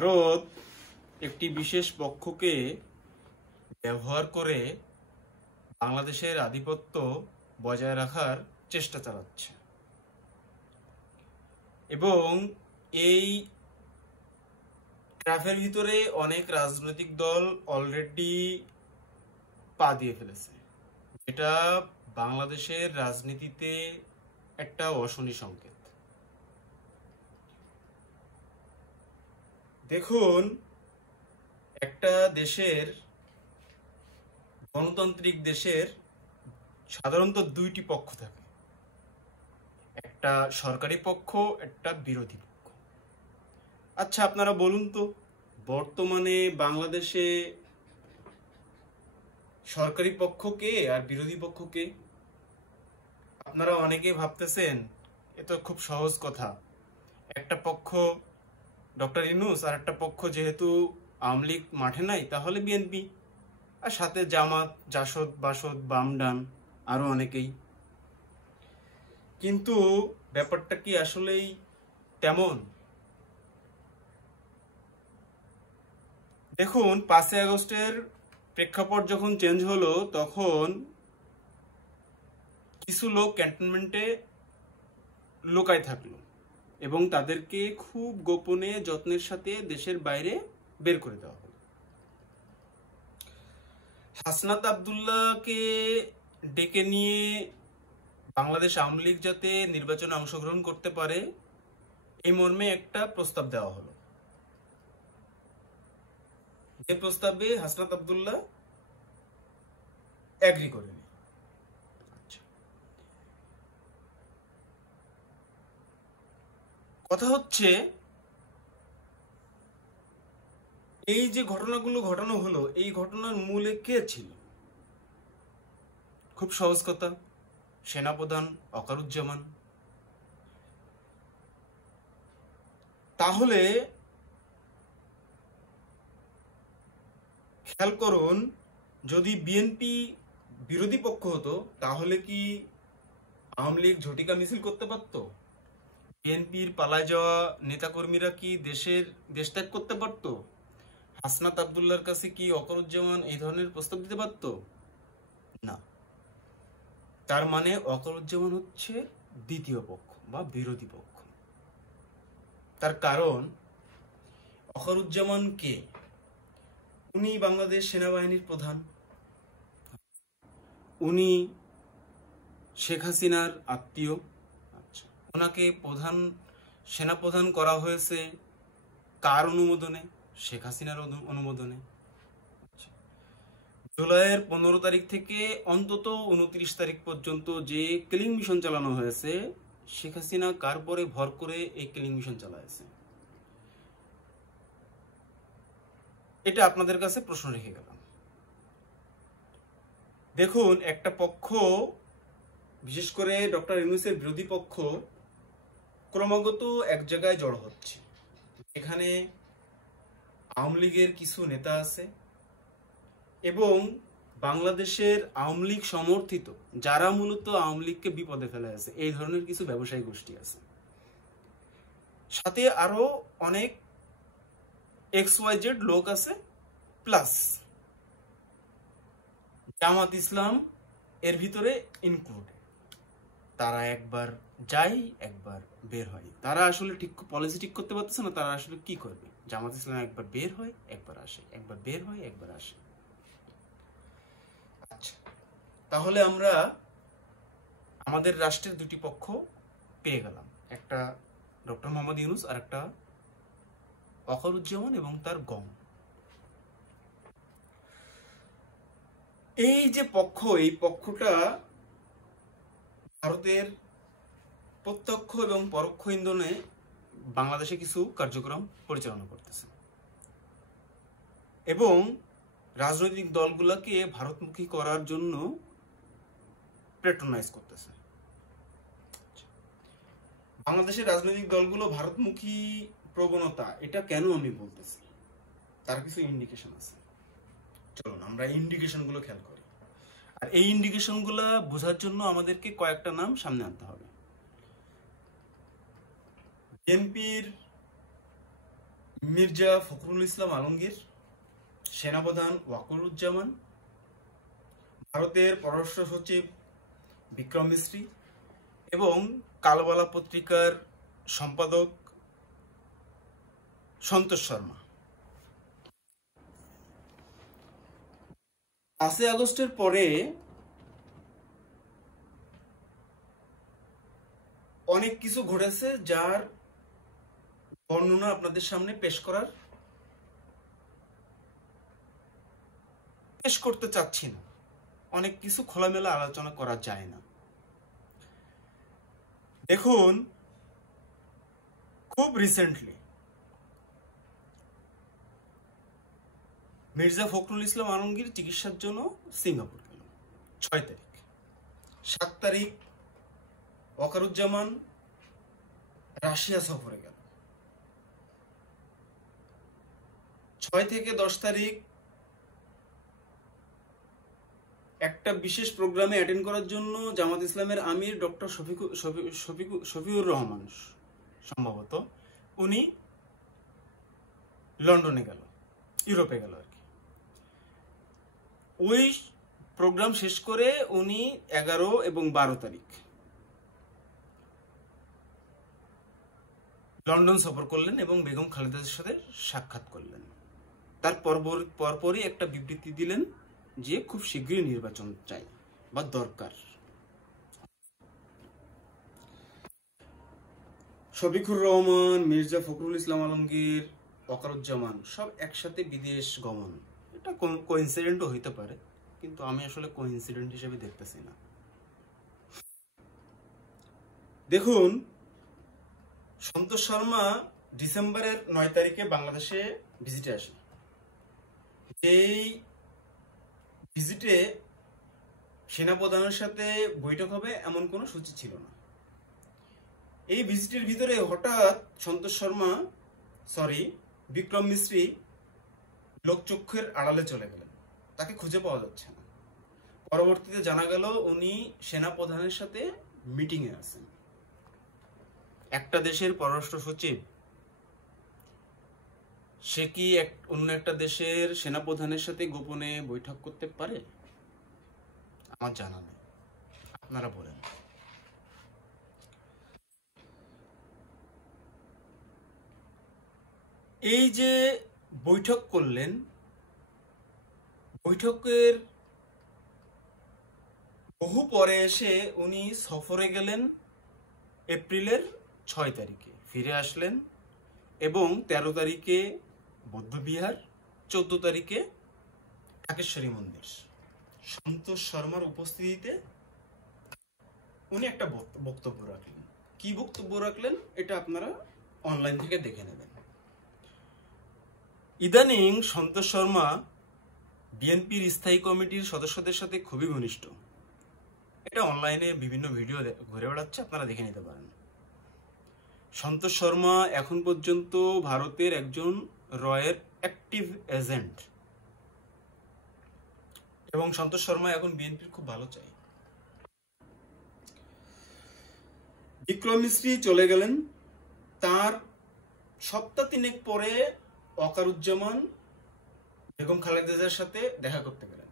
ভারত একটি বিশেষ পক্ষকে ব্যবহার করে বাংলাদেশের আধিপত্য বজায় রাখার চেষ্টা চালাচ্ছে এবং এই ট্র্যাপের ভিতরে অনেক রাজনৈতিক দল অলরেডি পা দিয়ে ফেলেছে, যেটা বাংলাদেশের রাজনীতিতে একটা অশনি সংকেত। দেখুন, একটা দেশের, গণতান্ত্রিক দেশের সাধারণত দুইটি পক্ষ থাকে, একটা সরকারি পক্ষ, একটা বিরোধী পক্ষ। আচ্ছা, আপনারা বলুন তো, বর্তমানে বাংলাদেশে সরকারি পক্ষ কে আর বিরোধী পক্ষ কে? আপনারা অনেকে ভাবতেছেন এ তো খুব সহজ কথা, একটা পক্ষ ডক্টর ইউনূস আর একটা পক্ষ যেহেতু আওয়ামী লীগ মাঠে নাই তাহলে বিএনপি, আর সাথে জামাত, জাসদ, বাসদ, বাম ডান আরো অনেকেই। কিন্তু ব্যাপারটা কি আসলেই তেমন? দেখুন, 5ই আগস্টের প্রেক্ষাপট যখন চেঞ্জ হলো তখন কিছু লোক ক্যান্টনমেন্টে লুকায় থাকলো এবং তাদেরকে খুব গোপনে যত্নের সাথে দেশের বাইরে বের করে দেওয়া হলো। হাসনাত আব্দুল্লাহকে ডেকে নিয়ে বাংলাদেশ আওয়ামী লীগ যাতে নির্বাচনে অংশগ্রহণ করতে পারে এই মর্মে একটা প্রস্তাব দেওয়া হলো, যে প্রস্তাবে হাসনাত আব্দুল্লাহ এগ্রি করেনি। কথা হচ্ছে, এই যে ঘটনাগুলো ঘটানো হলো, এই ঘটনার মূলে কে ছিল? খুব সহজ কথা, সেনাপ্রধান ওয়াকারুজ্জামান। তাহলে খেয়াল করুন, যদি বিএনপি বিরোধী পক্ষ হতো তাহলে কি আওয়ামী লীগ ঝটিকা মিছিল করতে পারত? বিএনপির পালায় যাওয়া নেতাকর্মীরা কি দেশ ত্যাগ করতে পারত? হাসনাত আব্দুল্লাহর কাছে কি ওয়াকারুজ্জামান এই ধরনের প্রস্তাব দিতে পারত? না। তার মানে ওয়াকারুজ্জামান হচ্ছে দ্বিতীয় পক্ষ বা বিরোধী পক্ষ। তার কারণ, ওয়াকারুজ্জামান কে? উনি বাংলাদেশ সেনাবাহিনীর প্রধান, উনি শেখ হাসিনার আত্মীয়। আচ্ছা, ওনাকে সেনাপ্রধান করা হয়েছে কার অনুমোদনে? শেখ হাসিনার অনুমোদনে। জুলাইয়ের 15 তারিখ থেকে অন্তত 29 তারিখ পর্যন্ত যে কিলিং মিশন চালানো হয়েছে, শেখ হাসিনা কার পরে ভর করে এই কিলিং মিশন চালাইছে? এটা আপনাদের কাছে প্রশ্ন রেখে গেলাম। দেখুন, একটা পক্ষ, বিশেষ করে ডক্টর ইউনূসের বিরোধী পক্ষ, ক্রমাগত এক জায়গায় জড়ো হচ্ছে। এখানে আওয়ামী লীগের কিছু নেতা আছে এবং বাংলাদেশের আওয়ামী লীগ সমর্থিত, যারা মূলত আওয়ামী লীগকে বিপদে ফেলে আছে, এই ধরনের কিছু ব্যবসায়ী গোষ্ঠী আছে। সাথে আরো অনেক XYZ লোক আছে, প্লাস জামাত ইসলাম এর ভিতরে ইনক্লুড। তারা একবার যায়, একবার বের হয়। তারা আসলে ঠিক পলিসি ঠিক করতে পারতেছে না তারা আসলে কি করবে। জামাত ইসলাম একবার বের হয়, একবার আসে, একবার বের হয়, একবার আসে। আচ্ছা, তাহলে আমরা আমাদের রাষ্ট্রের দুটি পক্ষ পেয়ে গেলাম, একটা ডক্টর মোহাম্মদ ইউনূস আর একটা ওয়াকারুজ্জামান এবং তার গং। এই যে পক্ষ, এই পক্ষটা ভারতের প্রত্যক্ষ এবং পরোক্ষ ইন্ধনে বাংলাদেশে কিছু কার্যক্রম পরিচালনা করতেছে এবং রাজনৈতিক দলগুলোকে ভারতমুখী করার জন্য প্যাট্রোনাইজ করতেছে। বাংলাদেশের রাজনৈতিক দলগুলো ভারতমুখী প্রবণতা, এটা কেন আমি বলতেছি, তার কিছু ইন্ডিকেশন আছে। চলুন আমরা ইন্ডিকেশন গুলো খেয়াল করি। আর এই ইন্ডিকেশন গুলা বোঝার জন্য আমাদেরকে কয়েকটা নাম সামনে আনতে হবে। বিএনপির মির্জা ফখরুল ইসলাম আলমগীর, সেনাপ্রধান ওয়াকারুজ্জামান, ভারতের পররাষ্ট্র সচিব বিক্রম মিস্ত্রি এবং কালবালা পত্রিকার সম্পাদক সন্তোষ শর্মা। 5 আগস্টের পরে অনেক কিছু ঘটেছে, যার বর্ণনা আপনাদের সামনে পেশ করতে চাচ্ছি না। অনেক কিছু খোলামেলা আলোচনা করা যায় না। দেখুন, খুব রিসেন্টলি মির্জা ফখরুল ইসলাম আলমগীর চিকিৎসার জন্য সিঙ্গাপুর গেল 6 তারিখ। 7 তারিখ ওয়াকারুজ্জামান রাশিয়া সফরে গেল। 6 থেকে 10 তারিখ একটা বিশেষ প্রোগ্রামে অ্যাটেন্ড করার জন্য জামাত ইসলামের আমির ডক্টর শফিকুর রহমান সম্ভবত উনি লন্ডনে গেল, ইউরোপে গেল আর কি। ওই প্রোগ্রাম শেষ করে উনি 11 এবং 12 তারিখ লন্ডন সফর করলেন এবং বেগম খালেদার সাথে সাক্ষাৎ করলেন। তার পরপরই একটা বিবৃতি দিলেন যে খুব শীঘ্রই নির্বাচন চাই বা দরকার। শফিকুর রহমান, মির্জা ফখরুল ইসলাম আলমগীর, ওয়াকারুজ্জামান সব একসাথে বিদেশ গমন, এটা কোইন্সিডেন্টও হইতে পারে, কিন্তু আমি আসলে কোইন্সিডেন্ট হিসেবে দেখতেছি না। দেখুন, সন্তোষ শর্মা ডিসেম্বরের 9 তারিখে বাংলাদেশে ভিজিটে আসে। এই ভিজিটে সেনাপ্রধানের সাথে বৈঠক হবে এমন কোনো সূচি ছিল না। এই ভিজিটের ভিতরে হঠাৎ বিক্রম মিস্ত্রি লোকচক্ষুর আড়ালে চলে গেলেন, তাকে খুঁজে পাওয়া যাচ্ছে না। পরবর্তীতে জানা গেল উনি সেনাপ্রধানের সাথে মিটিং এ আছেন। একটা দেশের পররাষ্ট্র সচিব সে কি অন্য একটা দেশের সেনাপ্রধানের সাথে গোপনে বৈঠক করতে পারে? আমার জানা নেই, আপনারা বলেন। এই যে বৈঠক করলেন, বৈঠকের বহু পরে এসে উনি সফরে গেলেন এপ্রিলের 6 তারিখে, ফিরে আসলেন এবং 13 তারিখে বৌদ্ধবিহার, 14 তারিখে ঢাকেশ্বরী মন্দির। সন্তোষ শর্মার উপস্থিতিতে উনি একটা বক্তব্য রাখলেন। কি বক্তব্য রাখলেন এটা আপনারা অনলাইন থেকে দেখে নেবেন। ইদানিং সন্তোষ শর্মা বিএনপির স্থায়ী কমিটির সদস্যদের সাথে খুবই ঘনিষ্ঠ। এটা অনলাইনে বিভিন্ন ভিডিও ঘুরে বেড়াচ্ছে, আপনারা দেখে নিতে পারেন। সন্তোষ শর্মা এখন পর্যন্ত ভারতের একজন রয়ের অ্যাক্টিভ এজেন্ট এবং সন্তোষ শর্মা এখন বিএনপির খুব ভালো চাই। বিক্রম মিস্ত্রি চলে গেলেন, তার সপ্তাহ 3 পরে ওয়াকারুজ্জামান বেগম খালেদার সাথে দেখা করতে গেলেন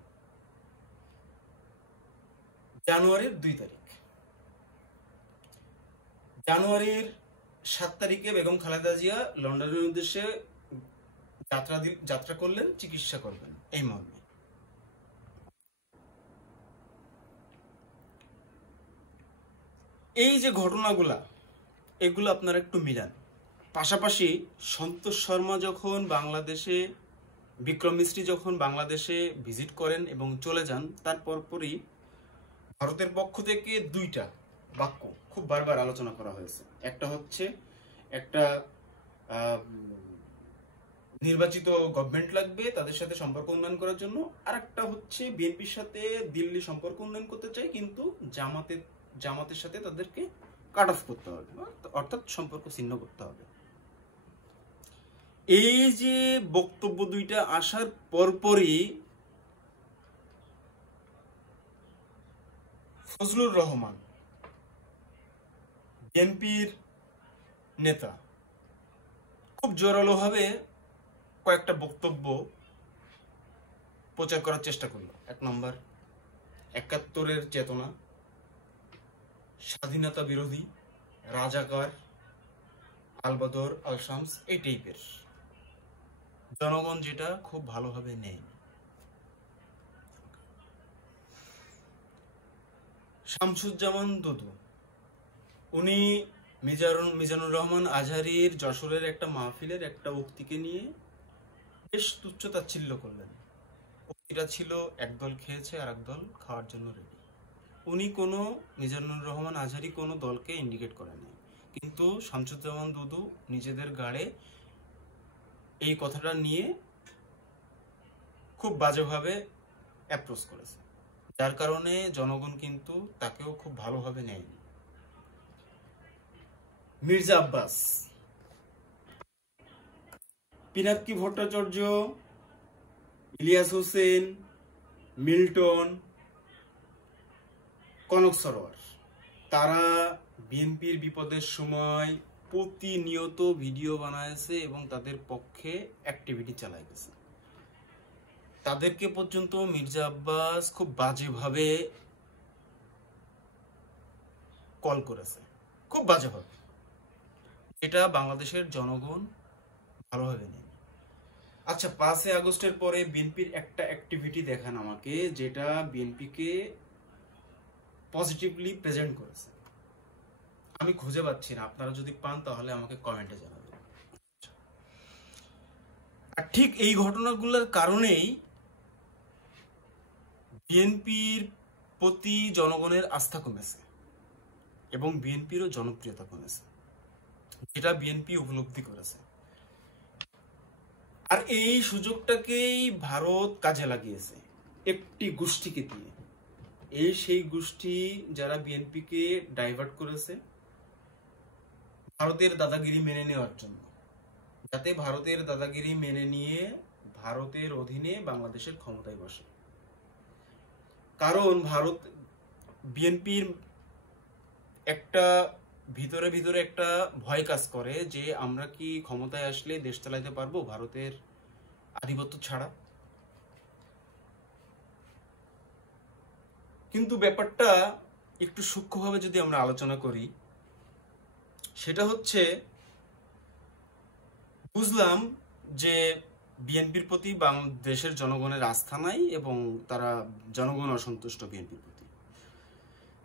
জানুয়ারির 2 তারিখ। জানুয়ারির 7 তারিখে বেগম খালেদা জিয়া লন্ডনের উদ্দেশ্যে যাত্রা করলেন চিকিৎসা করবেন এই মর্মে। এই যে ঘটনাগুলা, এগুলো আপনারা একটু মিলান। পাশাপাশি সন্তোষ শর্মা যখন বাংলাদেশে, বিক্রম মিস্ত্রি যখন বাংলাদেশে ভিজিট করেন এবং চলে যান, তার পরপরই ভারতের পক্ষ থেকে 2টা বাক্য খুব বারবার আলোচনা করা হয়েছে। একটা হচ্ছে একটা নির্বাচিত গভর্নমেন্ট লাগবে তাদের সাথে সম্পর্ক উন্নয়ন করার জন্য, আর একটা হচ্ছে বিএনপির সাথে দিল্লি সম্পর্ক উন্নয়ন করতে চায়, কিন্তু জামাতের সাথে তাদেরকে কাট অফ করতে হবে, অর্থাৎ সম্পর্ক ছিন্ন করতে হবে। এই যে বক্তব্য 2টা আসার পরপরই ফজলুর রহমান, বিএনপির নেতা, খুব জোরালোভাবে কয়েকটা বক্তব্য প্রচার করার চেষ্টা করলো। 1 নম্বর, 71-এর চেতনা, স্বাধীনতা বিরোধী, রাজাকার, আলবদর, আল শামস, এই টাইপের। জনগণ যেটা খুব ভালোভাবে নেয়। শামসুজ্জামান দুদু, উনি মিজানুর রহমান আজহারীর যশোরের একটা মাহফিলের একটা উক্তিকে নিয়ে বেশ তুচ্ছ তাচ্ছিল্য করলেন। উক্তিটা ছিল একদল খেয়েছে আর একদল খাওয়ার জন্য রেডি। উনি মিজানুর রহমান আজহারী কোনো দলকে ইন্ডিকেট করেন নাই, কিন্তু শামসুজ্জামান দুদু নিজেদের গাড়ে এই কথাটা নিয়ে খুব বাজেভাবে অ্যাপ্রোচ করেছে, যার কারণে জনগণ কিন্তু তাকেও খুব ভালোভাবে নেয়নি। মির্জা আব্বাস, পিনাক্কি ভট্টাচার্য, ইলিয়াস হোসেন, মিল্টন, কনক সরোয়ার, তারা বিএনপির বিপদের সময় প্রতিনিয়ত ভিডিও বানাইছে এবং তাদের পক্ষে অ্যাক্টিভিটি চালাই গেছে। তাদেরকে পর্যন্ত মির্জা আব্বাস খুব বাজেভাবে কল করেছে, খুব বাজেভাবে, এটা বাংলাদেশের জনগণ ভালোভাবে নেই। আচ্ছা, 5 আগস্টের পরে বিএনপির একটা অ্যাক্টিভিটি দেখান আমাকে, যেটা বিএনপিকে পজিটিভলি প্রেজেন্ট করেছে। আমি খুঁজে পাচ্ছি না, আপনারা যদি পান তাহলে আমাকে কমেন্টে জানাবেন। আর ঠিক এই ঘটনাগুলোর কারণেই বিএনপির প্রতি জনগণের আস্থা কমেছে এবং বিএনপিরও জনপ্রিয়তা কমেছে, যেটা বিএনপি উপলব্ধি করেছে। আর এই সুযোগটাকেই ভারত কাজে লাগিয়েছে একটি গোষ্ঠীকে দিয়ে। সেই গোষ্ঠী যারা বিএনপিকে ডাইভার্ট করেছে ভারতের দাদাগিরি মেনে নেওয়ার জন্য, যাতে ভারতের দাদাগিরি মেনে নিয়ে ভারতের অধীনে বাংলাদেশের ক্ষমতায় বসে। কারণ বিএনপির একটা ভিতরে ভিতরে একটা ভয় কাজ করে যে আমরা কি ক্ষমতায় আসলে দেশ চালাইতে পারবো ভারতের আধিপত্য ছাড়া। কিন্তু ব্যাপারটা একটু সূক্ষ্মভাবে যদি আমরা আলোচনা করি, সেটা হচ্ছে বুঝলাম যে বিএনপির প্রতি বাংলাদেশের জনগণের আস্থা নাই এবং তারা জনগণ অসন্তুষ্ট বিএনপির প্রতি।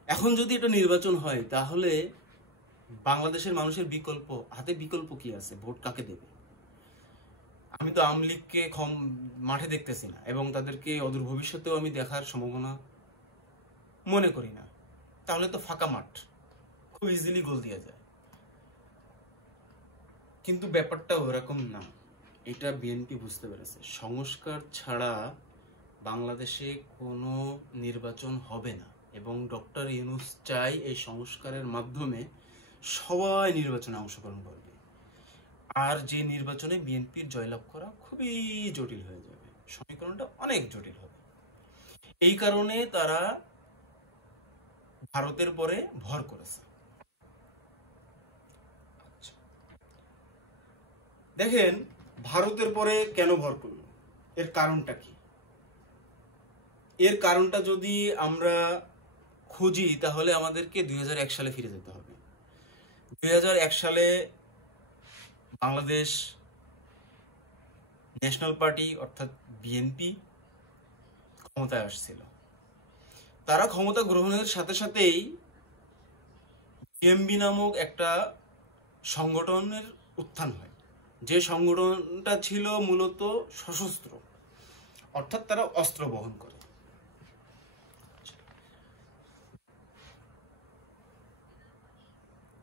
এখন যদি এটা নির্বাচন হয় তাহলে বাংলাদেশের মানুষের হাতে বিকল্প কি আছে? ভোট কাকে দেবে? আমি তো আওয়ামী লীগকে মাঠে দেখতেছি না এবং তাদেরকে অদূর ভবিষ্যতেও আমি দেখার সম্ভাবনা মনে করি না। তাহলে তো ফাঁকা মাঠ, খুব ইজিলি গোল দেওয়া যায়। কিন্তু ব্যাপারটা ওরকম না, এটা বিএনপি বুঝতে পেরেছে। সংস্কার ছাড়া বাংলাদেশে কোনো নির্বাচন হবে না এবং ডক্টর ইউনূস চাই এই সংস্কারের মাধ্যমে সবাই নির্বাচনে অংশগ্রহণ করবে। আর যে নির্বাচনে বিএনপির জয়লাভ করা খুবই জটিল হয়ে যাবে, সমীকরণটা অনেক জটিল হবে। এই কারণে তারা ভারতের পরে ভর করেছে। দেখেন ভারতের পরে কেন ভর করলো, এর কারণটা কি? এর কারণটা যদি আমরা খুঁজি তাহলে আমাদেরকে 2001 সালে ফিরে যেতে হবে। 2001 সালে বাংলাদেশ ন্যাশনাল পার্টি অর্থাৎ বিএনপি ক্ষমতায় আসছিল। তারা ক্ষমতা গ্রহণের সাথে সাথেই বিএমপি নামক একটা সংগঠনের উত্থান হয়, যে সংগঠনটা ছিল মূলত সশস্ত্র, অর্থাৎ তারা অস্ত্র বহন করে।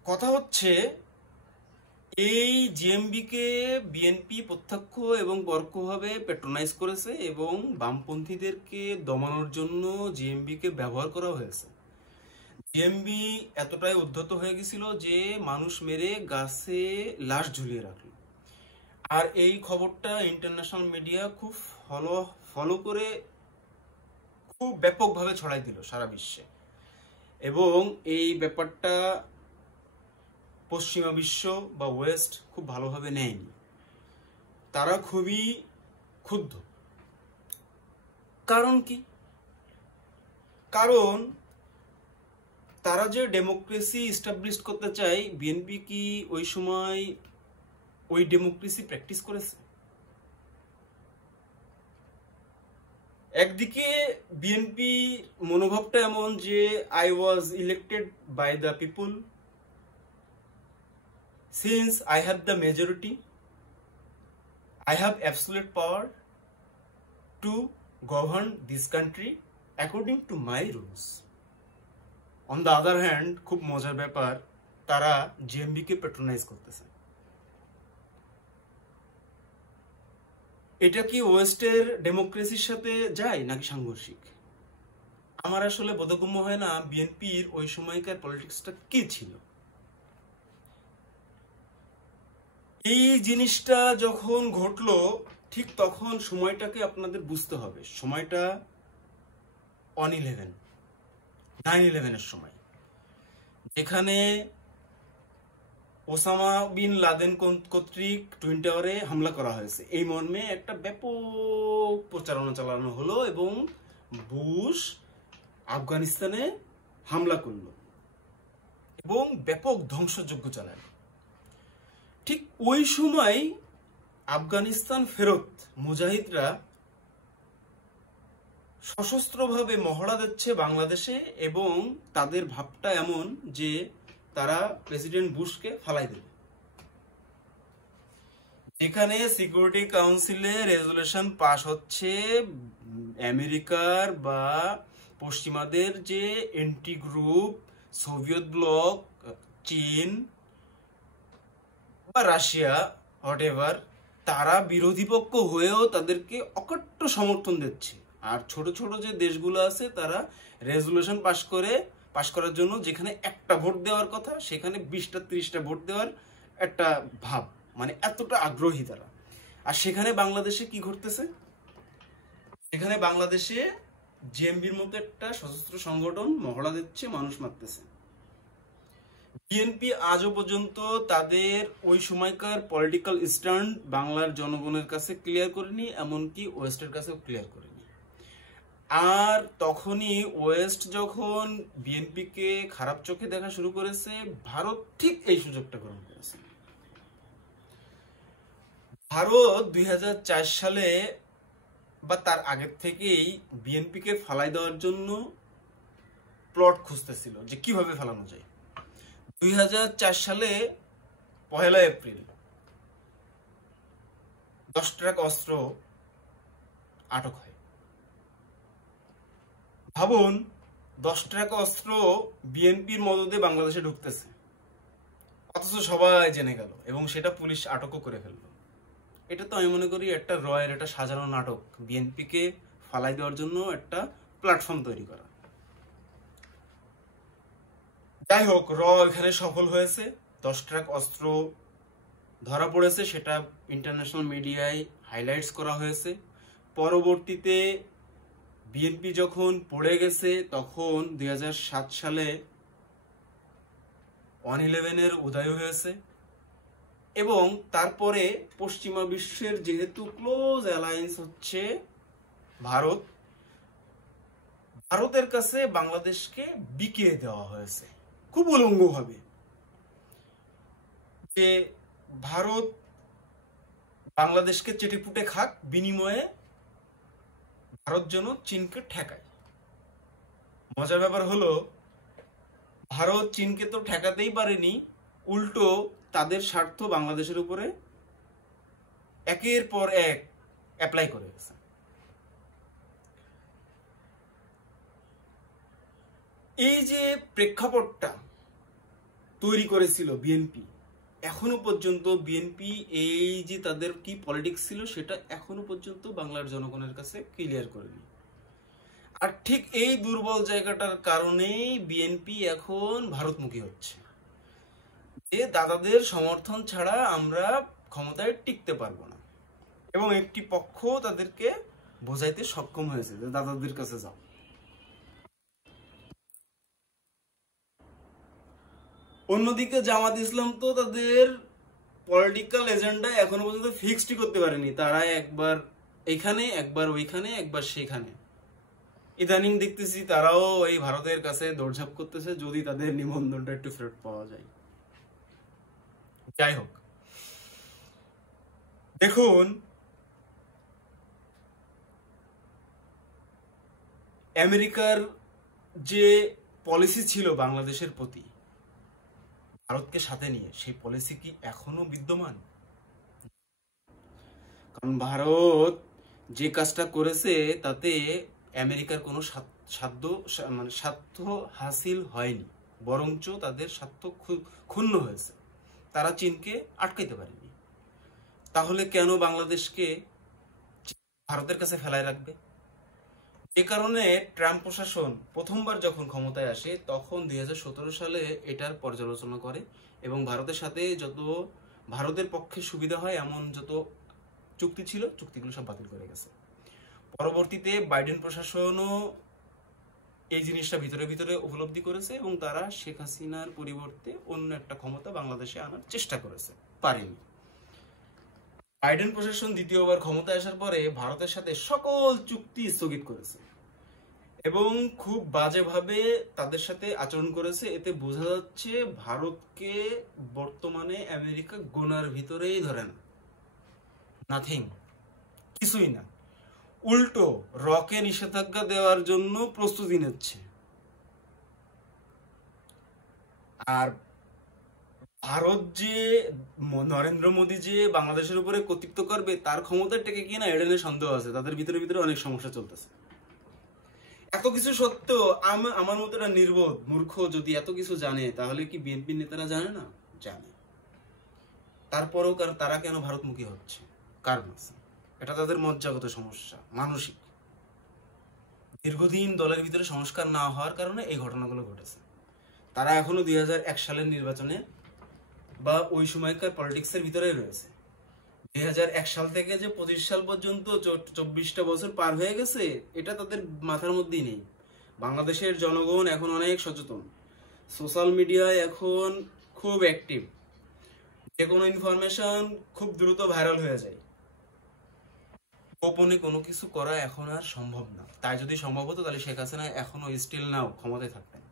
কথা হচ্ছে এই জিএমবিকে বিএনপি প্রত্যক্ষ এবং পরোক্ষভাবে প্যাট্রোনাইজ করেছে এবং বামপন্থীদেরকে দমানোর জন্য জিএমবিকে ব্যবহার করা হয়েছে। জিএমবি এতটাই উদ্ধত হয়ে গেছিল যে মানুষ মেরে গাছে লাশ ঝুলিয়ে রাখলো। আর এই খবরটা ইন্টারন্যাশনাল মিডিয়া খুব ফলো করে খুব ব্যাপকভাবে ছড়াই দিল সারা বিশ্বে, এবং এই ব্যাপারটা পশ্চিমা বিশ্ব বা ওয়েস্ট খুব ভালোভাবে নেয়নি। তারা খুবই ক্ষুব্ধ। কারণ কি? কারণ তারা যে ডেমোক্রেসি এস্টাবলিশ করতে চায়, বিএনপি কি ওই সময় ওই ডেমোক্রেসি প্র্যাকটিস করেছে? একদিকে বিএনপি মনোভাবটা এমন যে I was elected by the people, since I have the majority, I have absolute power to govern this country according to my rules. On the other hand, খুব মজার ব্যাপার, তারা জেএমবি কে patronise করতেছে। এটা কি ওয়েস্টের ডেমোক্রেসির সাথে যায় নাকি সাংঘর্ষিক? আমার আসলে বোধগম্য হয় না বিএনপির ওই সময়কার পলিটিক্সটা কি ছিল। এই জিনিসটা যখন ঘটলো, ঠিক তখন সময়টাকে আপনাদের বুঝতে হবে। সময়টা 9/11-এর সময়, যেখানে ওসামা বিন লাদেন কর্তৃক টুইন টাওয়ারে হামলা করা হয়েছে। এই মর্মে একটা ব্যাপক প্রচারণা চালানো হলো এবং বুশ আফগানিস্তানে হামলা করলো এবং ব্যাপক ধ্বংসযজ্ঞ চালালো। ঠিক ওই সময় আফগানিস্তান ফেরত মুজাহিদরা সশস্ত্রভাবে মহড়া দিচ্ছে বাংলাদেশে, এবং তাদের ভাবটা এমন যে তারা প্রেসিডেন্ট বুশকে ফালাই দেবে। যেখানে সিকিউরিটি কাউন্সিলে রেজলিউশন পাস হচ্ছে, আমেরিকার বা পশ্চিমাদের যে এন্টি গ্রুপ, সোভিয়েত ব্লক, চীন বা রাশিয়া, হোয়াটএভার, তারা বিরোধী পক্ষ হয়েও তাদেরকে অকট্ট সমর্থন দিচ্ছে। আর ছোট ছোট যে দেশগুলো আছে তারা রেজলিউশন পাস করার জন্য যেখানে একটা ভোট দেওয়ার কথা সেখানে 20টা 30টা ভোট দেওয়ার একটা ভাব, মানে এতটা আগ্রহী তারা। আর সেখানে বাংলাদেশে কি ঘটতেছে? সেখানে বাংলাদেশে জেএমবির মতো একটা সশস্ত্র সংগঠন মহড়া দিচ্ছে, মানুষ মারতেছে। বিএনপি আজও পর্যন্ত তাদের ওই সময়কার পলিটিক্যাল স্ট্যান্ড বাংলার জনগণের কাছে ক্লিয়ার করেনি, এমনকি ওয়েস্টের কাছেও ক্লিয়ার করেনি। আর তখনই ওয়েস্ট যখন বিএনপিকে খারাপ চোখে দেখা শুরু করেছে, ভারত ঠিক এই সুযোগটা গ্রহণ করেছে। ভারত 2004 সালে বা তার আগের থেকেই বিএনপিকে ফালাই দেওয়ার জন্য প্লট খুঁজতেছিল যে কিভাবে ফালানো যায়। 2004 সালে 1 এপ্রিল 10 ট্রাক অস্ত্র আটক হয়। ভাবুন, 10 ট্রাক অস্ত্র বিএনপির মদদে বাংলাদেশে ঢুকতেছে, অথচ সবাই জেনে গেল এবং সেটা পুলিশ আটকও করে ফেললো। এটা তো আমি মনে করি একটা রয়ের একটা সাজানো নাটক, বিএনপিকে ফালাই দেওয়ার জন্য একটা প্ল্যাটফর্ম তৈরি করা। যাই হোক, এখানে সফল হয়েছে, 10 ট্রাক অস্ত্র ধরা পড়েছে, সেটা ইন্টারন্যাশনাল মিডিয়ায় হাইলাইটস করা হয়েছে। পরবর্তীতে বিএনপি যখন পড়ে গেছে, তখন 2007 সালে 1/11-এর উদয় হয়েছে এবং তারপরে পশ্চিমা বিশ্বের যেহেতু ক্লোজ অ্যালায়েন্স হচ্ছে ভারত, ভারতের কাছে বাংলাদেশকে বিকিয়ে দেওয়া হয়েছে খুব উলঙ্গভাবে, যে ভারত বাংলাদেশকে চেটেপুটে খাক, বিনিময়ে ভারত যেন চীনকে ঠেকায়। মজার ব্যাপার হলো, ভারত চীনকে তো ঠেকাতেই পারেনি, উল্টো তাদের স্বার্থ বাংলাদেশের উপরে একের পর এক অ্যাপ্লাই করে গেছে। এই যে প্রেক্ষাপটটা তৈরি করেছিল বিএনপি, এখনো পর্যন্ত বিএনপি এই যে তাদের কি পলিটিক্স ছিল সেটা এখনো পর্যন্ত বাংলার জনগণের কাছে ক্লিয়ার করেনি। আর ঠিক এই দুর্বল জায়গাটার কারণেই বিএনপি এখন ভারতমুখী হচ্ছে, যে দাদাদের সমর্থন ছাড়া আমরা ক্ষমতায় টিকতে পারবো না, এবং একটি পক্ষ তাদেরকে বোঝাইতে সক্ষম হয়েছে যে দাদাদের কাছে যাও। অন্যদিকে জামাত ইসলাম তো তাদের পলিটিক্যাল এজেন্ডা এখনো পর্যন্ত ফিক্সড করতে পারেনি। তারা একবার এখানে, একবার ওইখানে, একবার সেখানে। ইদানিং দেখতেছি তারাও এই ভারতের কাছে দৌড়ঝাঁপ করতেছে যদি তাদের নিবন্ধনটা একটু ফেরত পাওয়া যায়। যাই হোক, দেখুন আমেরিকার যে পলিসি ছিল বাংলাদেশের প্রতি ভারতকে সাথে নিয়ে, সেই পলিসি কি এখনো বিদ্যমান? কারণ ভারত যে কাজটা করেছে তাতে আমেরিকার কোনো স্বার্থ হাসিল হয়নি, বরঞ্চ তাদের স্বার্থ ক্ষুণ্ণ হয়েছে। তারা চীনকে আটকাইতে পারেনি। তাহলে কেন বাংলাদেশকে ভারতের কাছে ফেলায় রাখবে? এ কারণে ট্রাম্প প্রশাসন প্রথমবার যখন ক্ষমতায় আসে তখন 2017 সালে এটার পর্যালোচনা করে এবং ভারতের সাথে যত ভারতের পক্ষে সুবিধা হয় এমন যত চুক্তি ছিল চুক্তিগুলো সব বাতিল করে গেছে। পরবর্তীতে বাইডেন প্রশাসনও এই জিনিসটা ভিতরে ভিতরে উপলব্ধি করেছে এবং তারা শেখ হাসিনার পরিবর্তে অন্য একটা ক্ষমতা বাংলাদেশে আনার চেষ্টা করেছে, পারেনি। বাইডেন প্রশাসন দ্বিতীয়বার ক্ষমতায় আসার পরে ভারতের সাথে সকল চুক্তি স্থগিত করেছে এবং খুব বাজেভাবে তাদের সাথে আচরণ করেছে। এতে বোঝা যাচ্ছে ভারতকে বর্তমানে আমেরিকা গোনার ভিতরেই ধরে না, নাথিং, কিছুই না। উল্টো রকে নিষেধাজ্ঞা দেওয়ার জন্য প্রস্তুতি নিচ্ছে। আর ভারত যে নরেন্দ্র মোদী যে বাংলাদেশের উপরে কর্তৃত্ব করবে তার ক্ষমতা টেকে কিনা এটা নিয়ে সন্দেহ আছে। তাদের ভিতরে ভিতরে অনেক সমস্যা চলতেছে। এত কিছু সত্ত্বেও আমার মতো একটা নির্বোধ মূর্খ যদি এত কিছু জানে তাহলে কি বিএনপির নেতারা জানে না? জানে। তারপরেও তারা কেন ভারতমুখী হচ্ছে? কারণ আছে, এটা তাদের মজ্জাগত সমস্যা, মানসিক। দীর্ঘদিন দলের ভিতরে সংস্কার না হওয়ার কারণে এই ঘটনাগুলো ঘটেছে। তারা এখনো 2001 সালের নির্বাচনে বা ওই সময়কার পলিটিক্সের ভিতরে রয়েছে। 2001 সাল থেকে যে 25 সাল পর্যন্ত 24টা বছর পার হয়ে গেছে এটা তাদের মাথার মধ্যেই নেই। বাংলাদেশের জনগণ এখন অনেক সচেতন, সোশ্যাল মিডিয়ায় এখন খুব অ্যাক্টিভ, যে কোনো ইনফরমেশন খুব দ্রুত ভাইরাল হয়ে যায়। গোপনে কোনো কিছু করা এখন আর সম্ভব না। তাই যদি সম্ভব হতো তাহলে শেখ হাসিনা এখনো স্টিল নাও ক্ষমতায় থাকতেন,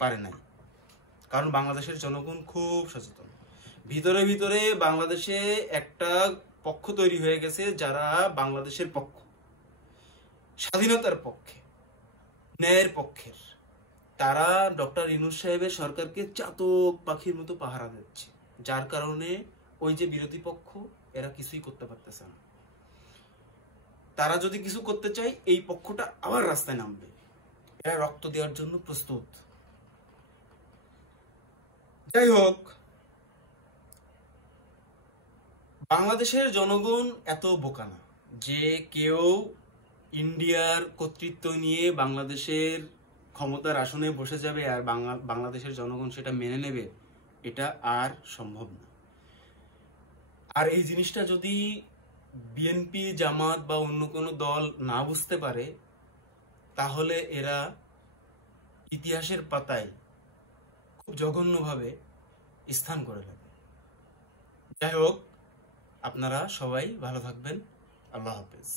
পারে নাই। কারণ বাংলাদেশের জনগণ খুব সচেতন। ভিতরে ভিতরে বাংলাদেশে একটা পক্ষ তৈরি হয়ে গেছে যারা বাংলাদেশের পক্ষ, স্বাধীনতার পক্ষে, ন্যায়ের পক্ষের। তারা ডক্টর ইউনূস সাহেবের সরকারকে চাতক পাখির মতো পাহারা দিচ্ছে, যার কারণে ওই যে বিরোধী পক্ষ এরা কিছুই করতে পারতেছে না। তারা যদি কিছু করতে চায় এই পক্ষটা আবার রাস্তায় নামবে, এরা রক্ত দেওয়ার জন্য প্রস্তুত। যাই হোক, বাংলাদেশের জনগণ এত বোকা না যে কেউ ইন্ডিয়ার কর্তৃত্ব নিয়ে বাংলাদেশের ক্ষমতার আসনে বসে যাবে আর বাংলাদেশের জনগণ সেটা মেনে নেবে, এটা আর সম্ভব না। আর এই জিনিসটা যদি বিএনপি, জামাত বা অন্য কোনো দল না বুঝতে পারে তাহলে এরা ইতিহাসের পাতায় খুব জঘন্যভাবে স্থান করে নেবে। যাই হোক, আপনারা সবাই ভালো থাকবেন। আল্লাহ হাফেজ।